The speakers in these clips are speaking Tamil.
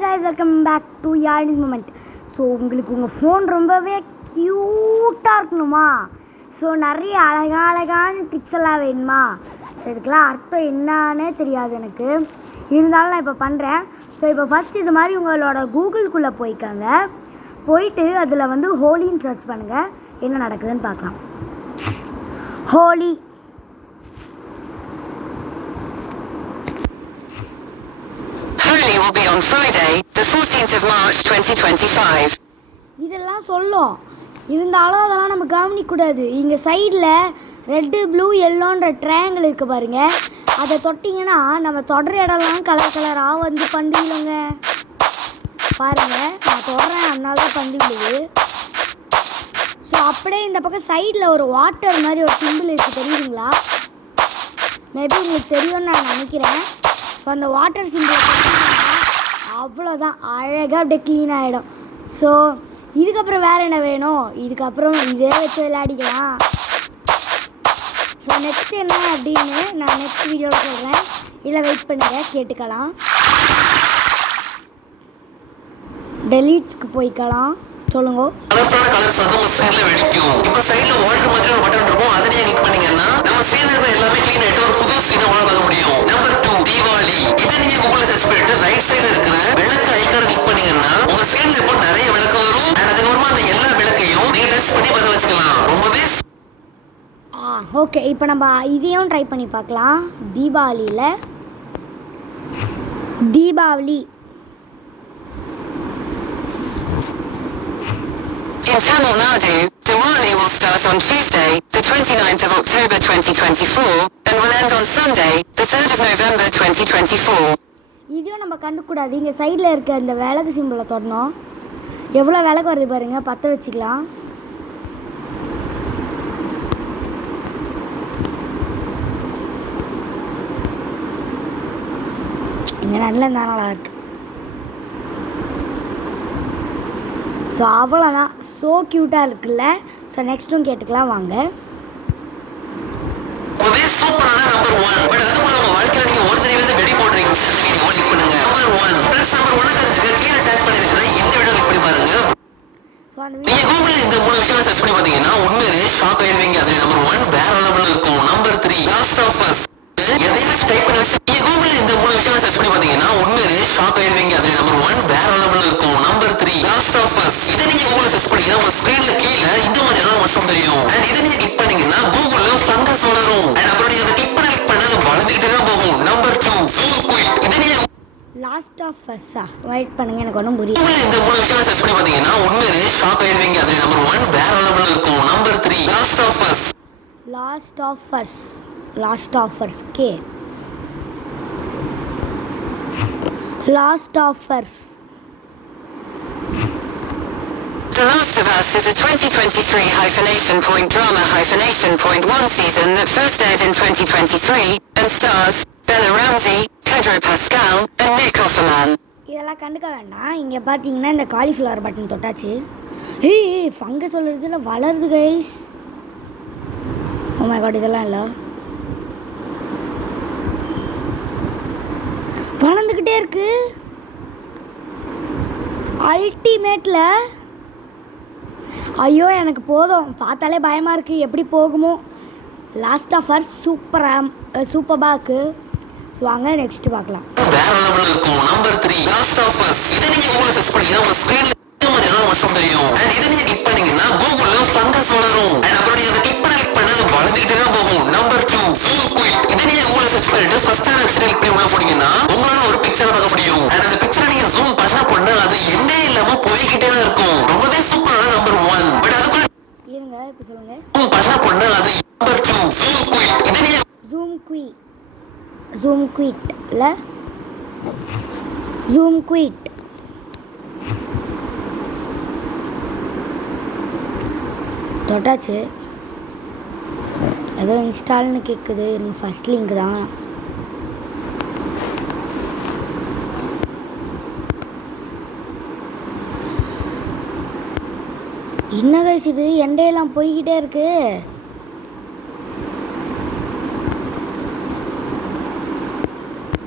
guys, welcome back to Yarni's Moment. So உங்களுக்கு உங்கள் ஃபோன் ரொம்பவே க்யூட்டாக இருக்கணுமா? ஸோ நிறைய அழகான ட்ரிக்ஸ் எல்லாம் வேணுமா? ஸோ இதுக்கெல்லாம் அர்த்தம் என்னன்னே தெரியாது எனக்கு, இருந்தாலும் நான் இப்போ பண்ணுறேன். ஸோ இப்போ ஃபஸ்ட் இது மாதிரி உங்களோட கூகுள்குள்ளே போய்க்காங்க. போயிட்டு அதில் வந்து ஹோலின்னு சர்ச் பண்ணுங்கள், என்ன நடக்குதுன்னு பார்க்கலாம். Holi will be on Friday, the 14th of March 2025. இதெல்லாம் சொல்லும், இருந்தாலும் அதெல்லாம் நம்ம கவனிக்கக்கூடாது. இங்கே சைடில் ரெட்டு ப்ளூ எல்லோன்ற ட்ரையாங்கிள் இருக்குது பாருங்கள், அதை தொட்டிங்கன்னா நம்ம தொடர இடம்லாம் கலராக வந்து பண்டிகைங்க பாருங்கள். நான் தொடறேன், அதனால தான் பண்டிகை. ஸோ அப்படியே இந்த பக்கம் சைடில் ஒரு வாட்டர் மாதிரி ஒரு சிம்பிள் இருக்குது, தெரியுதுங்களா? மேபி உங்களுக்கு தெரியும்னு நான் நினைக்கிறேன். ஸோ அந்த வாட்டர் சிம்பிள் அவ்வளோதான், அழகாக அப்படியே க்ளீன் ஆகிடும். ஸோ இதுக்கப்புறம் வேறு என்ன வேணும்? இதுக்கப்புறம் இதே வச்சு விளையாடிக்கலாம். ஸோ நெக்ஸ்ட் என்ன அப்படின்னு நான் நெக்ஸ்ட் வீடியோவில் சொல்கிறேன், இல்லை வெயிட் பண்ணுங்க கேட்டுக்கலாம். டெலீட்ஸ்க்கு போய்க்கலாம், சொல்லுங்க. கலர்ஸ் வந்து உங்க ஸ்க்ரீன்ல வெடிக்கும். இப்போ சைடுல வாட்டர் மாதிரி ஒரு பட்டன் இருக்கும், அதை நீங்க கிளிக் பண்ணீங்கன்னா நம்ம ஸ்க்ரீன்ல இருக்கிற எல்லாமே க்ளீன் ஆயிட்டு ஒரு புது ஸ்க்ரீனை உங்களால பார்க்க முடியும். நம்பர் 2 தீபாவளி. இதை நீங்க கூகுள்ல சர்ச் பண்ணிட்டு ரைட் சைடுல இருக்கிற விளக்கு ஐகானை கிளிக் பண்ணீங்கன்னா உங்க ஸ்க்ரீன்ல இப்போ நிறைய விளக்கு வரும். அண்ட் அதுக்கப்புறமா அந்த எல்லா விளக்கையும் நீங்க டெஸ்ட் பண்ணி பத்த வச்சுக்கலாம். ரொம்பவே ஓகே, இப்போ நம்ம இதையும் ட்ரை பண்ணி பார்க்கலாம். Deepavali In Tamil Nadu, Diwali will start on Tuesday, the 29th of October 2024, and will end on Sunday, the 3rd of November 2024. இதையும் நம்ம கண்டுக்கூடாது. இங்கே சைடில் இருக்க இந்த விளக்கு சிம்பிளை தொடணும். எவ்வளோ விளக்கு வருது பாருங்கள், பற்ற வச்சுக்கலாம். இங்கே நல்ல நல்லா இருக்குது. ஸோ அவ்வளோதான், ஸோ க்யூட்டாக இருக்குல்ல. ஸோ நெக்ஸ்ட்டும் கேட்டுக்கலாம் வாங்க. சூப்பரான நம்பர் 1. பட் அதுக்குள்ள உங்க வாழ்க்கையில நீங்க ஒரு தடவை வந்து வெடி போடுறீங்க, வீடியோ கிளிக் பண்ணுங்க. நம்பர் 1 ஃப்ரெண்ட்ஸ், நம்பர் 1 தெரிஞ்சுக்க கீழே டேக் பண்ணி இருக்கிற இந்த வீடியோ கிளிக் பண்ணி பாருங்க. ஸோ அந்த நீங்க கூகுள்ல இந்த 3 விஷயம் சர்ச் பண்ணி பாத்தீங்கன்னா உண்மையிலே ஷாக் ஆயிடுவீங்க. அதுல நம்பர் 1 வேற லெவல்ல இருக்கும். Number 3 last of us. எதையும் டைப் பண்ணி வச்சு நீங்க கூகுள்ல இந்த 3 விஷயம் சர்ச் பண்ணி பாத்தீங்கன்னா உண்மையிலே ஷாக் ஆயிடுவீங்க. அதுல நம்பர் 1 வேற லெவல்ல இருக்கும். Number 3 last of us. இதை நீங்க கூகுள்ல சர்ச் பண்ணீங்கன்னா உங்க ஸ்கிரீன்ல கீழே இந்த மாதிரியான மஷ்ரூம் தெரியும். அண்ட் இதை நீங்க கிளிக் பண்ணீங்கன்னா கூகுள்ல ஃபங்கஸ் வளரும். அண்ட் அப்புறம் நீங்க அதை கிளிக் பண்ண அது வளர்ந்துகிட்டே தான் போகும். Number 2 full quit. இதை நீங்க லாஸ்ட் ஆஃப் அஸ்ஸா வெயிட் பண்ணுங்க, எனக்கு ஒன்றும் புரியல. கூகுள்ல இந்த 3 விஷயம் சர்ச் பண்ணி பாத்தீங்கன்னா உண்மையிலே ஷாக் ஆயிடுவீங்க. அதுல நம்பர் 1 வேற லெவல்ல இருக்கும். Number 3 last of us. Okay, last offers. The Last of Us is a 2023 hyphenation point drama hyphenation point 1 season that first aired in 2023 and stars Bella Ramsey, Pedro Pascal and Nick Offerman. இதெல்லாம் கண்டுக்க வேண்டாம். இங்கே பார்த்தீங்கன்னா இந்த காலிஃப்ளவர் பட்டன் தொட்டாச்சு. ஏய் ஃபங்கஸ் சொல்கிறதுல வளருது கைஸ். ஓ மை காட், இதெல்லாம் இல்லை, வளர்ந்துக்கிட்டே இருக்கு. அல்டிமேட்டில் ஐயோ எனக்கு போதும், பார்த்தாலே பயமாக இருக்குது, எப்படி போகுமோ. லாஸ்ட் ஆஃப் அஸ் சூப்பராக இருக்குது. ஸோ வாங்க நெக்ஸ்ட் பார்க்கலாம். வேற லெவல்ல இருக்கும். Number 3 last of us. இதை நீங்க கூகுள்ல சர்ச் பண்ணீங்கன்னா உங்க ஸ்கிரீன்ல இந்த மாதிரியான மஷ்ரூம் தெரியும். அண்ட் இதை நீங்க கிளிக் பண்ணீங்கன்னா கூகுள்ல ஃபங்கஸ் வளரும். அண்ட் அப்புறம் நீங்க அதை கிளிக் பண்ண அது வளர்ந்துகிட்டே தான் போகும். Number 2 full quit. இதை நீங்க கூகுள்ல சர்ச் பண்ணிட்டு ஃபர்ஸ்ட் வெப்சைட் கிளிக் பண்ணி உள்ள போனீங்கன்னா உங்களால ஒரு பிக்சரை பார்க்க முடியும். அண்ட் அந்த பிக்சரை நீங்க ஜூம் பண்ண அது எண்டே இல்லாம போய்கிட்டே தான் இருக்கும். ரொம்பவே சூப்பரான நம்பர் 1. பட் அதுக்குள்ள இருங்க, இப்போ சொல்லுங்க. பண்ண அது நம்பர் 2 ஃபுல் குயிட். இதை நீங்க ஜூம் குயிட் தொட்டாச்சு. ஏதோ இன்ஸ்டால்னு கேட்குது, எனக்கு ஃபஸ்ட் லிங்க் தான். என்ன கைஸ் இது, எண்டையெல்லாம் போய்கிட்டே இருக்கு.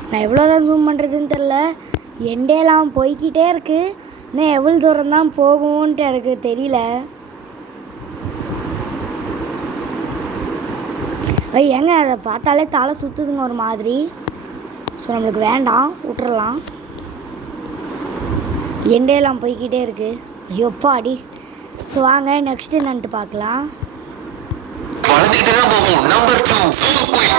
நான் எவ்வளோ தான் ஜூம் பண்ணுறதுன்னு தெரில. எண்டேலாம் போய்கிட்டே இருக்கு. இன்னும் எவ்வளோ தூரம் தான் போகும்ன்ட்டு எனக்கு தெரியல. ஏங்க அதை பார்த்தாலே தலை சுற்றுதுங்க ஒரு மாதிரி. ஸோ நம்மளுக்கு வேண்டாம், விட்டுறலாம். எண்டேலாம் போய்கிட்டே இருக்கு. ஐயோப்பா அடி. ஸோ வாங்க நெக்ஸ்ட் என்னன்ட்டு பார்க்கலாம். வளர்ந்துக்கிட்டே தான் போகும். Number 2 zoom quit.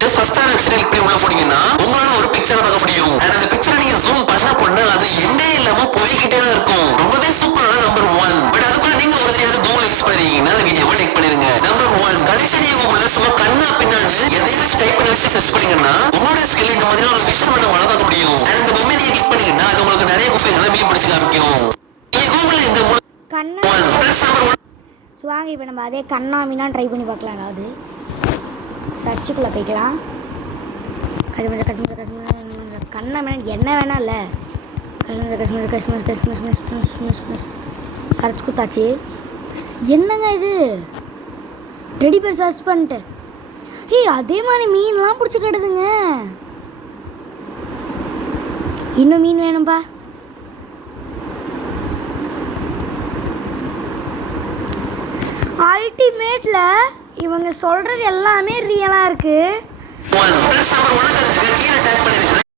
இது ஃபர்ஸ்ட் வெப்சைட் இப்படி உள்ள போனீங்கன்னா உங்களால ஒரு பிக்சரை பார்க்க முடியும். அண்ட் அந்த பிக்சரை நீங்க ஜூம் பண்ண அது எண்டே இல்லாம போய்கிட்டே தான் இருக்கும். ரொம்பவே சூப்பரான நம்பர் 1. பட் அதுக்குள்ள நீங்க ஒரு தெரியாத கூகுள் யூஸ் பண்ணிருக்கீங்கன்னா அந்த வீடியோவை லைக் பண்ணிருங்க. நம்பர் 1 கடைசி கூகுள்ல சும்மா கண்ணா பின்னாடி எதையாச்சும் டைப் பண்ணி வச்சு சர்ச் பண்ணீங்கன்னா உங்களோட ஸ்கில் இந்த மாதிரி ஒரு விஷயம் பண்ண வளர்க்க முடியும். அண்ட் இந்த பொம்மையை நீங்க கிளிக் பண்ணீங்கன்னா அது உங்களுக்கு நிறைய குப்பைகளை மீன் பிடிச்சு காமிக்கும். நீங்க கூகுள்ல இந்த கண்ணா. ஸோ வாங்க இப்போ நம்ம அதே கண்ணாமினா ட்ரை பண்ணி பார்க்கலாம். அதாவது சர்ச்சுக்குள்ளே போய்க்கலாம். கண்ணாமினா என்ன வேணா இல்லை. சர்ச் கொடுத்தாச்சு. என்னங்க இது ரெடி பேர் சர்ச் பண்ணிட்டு அதே மாதிரி மீன்லாம் பிடிச்சி கிடுதுங்க. இன்னும் மீன் வேணும்பா. அல்டிமேட்ல இவங்க சொல்றது எல்லாமே ரியலா இருக்கு.